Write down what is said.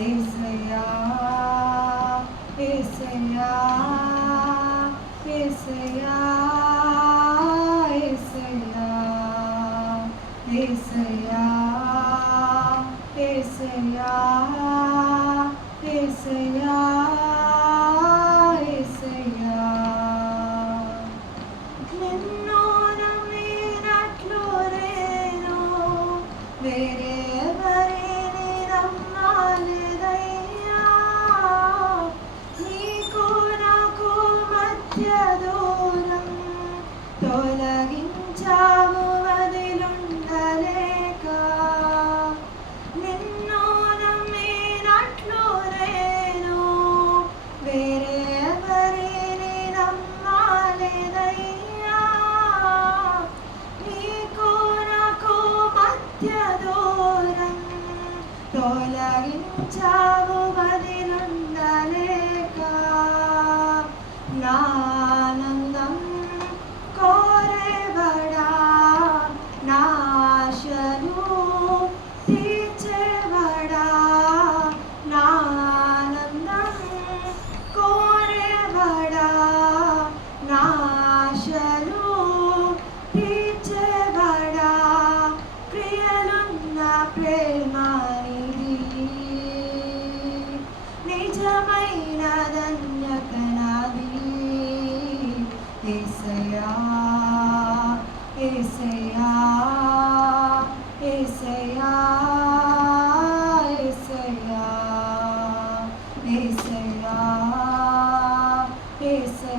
యేసయ్యా యేసయ్యా యేసయ్యా యేసయ్యా యేసయ్యా యేసయ్యా యేసయ్యా యేసయ్యా నిన్ను నమ్మినట్లు నేను వేరే ఎవరిని నమ్మలేదయ్యా. నీకు నాకు మధ్య దూరం తొలగించావు వదిలుండలేక. నిన్ను నమ్మినట్లు నేను వేరే ఎవరిని నమ్మలేదయ్యా. నీకు నాకు మధ్య దూరం తొలగించావు వదిలుండలేక. నా ఆనందం కోరేబడా, నా ఆశలు తీర్చేబడా, నా ఆనందం కోరేబడా, నా ఆశలు తీర్చేబడా. ప్రియలున్న ప్రేమానిధి, నిజమైన ధన్యత నాది. యేసయ్యా యేసయ్యా యేసయ్యా యేసయ్యా యేసయ్యా యేసయ్యా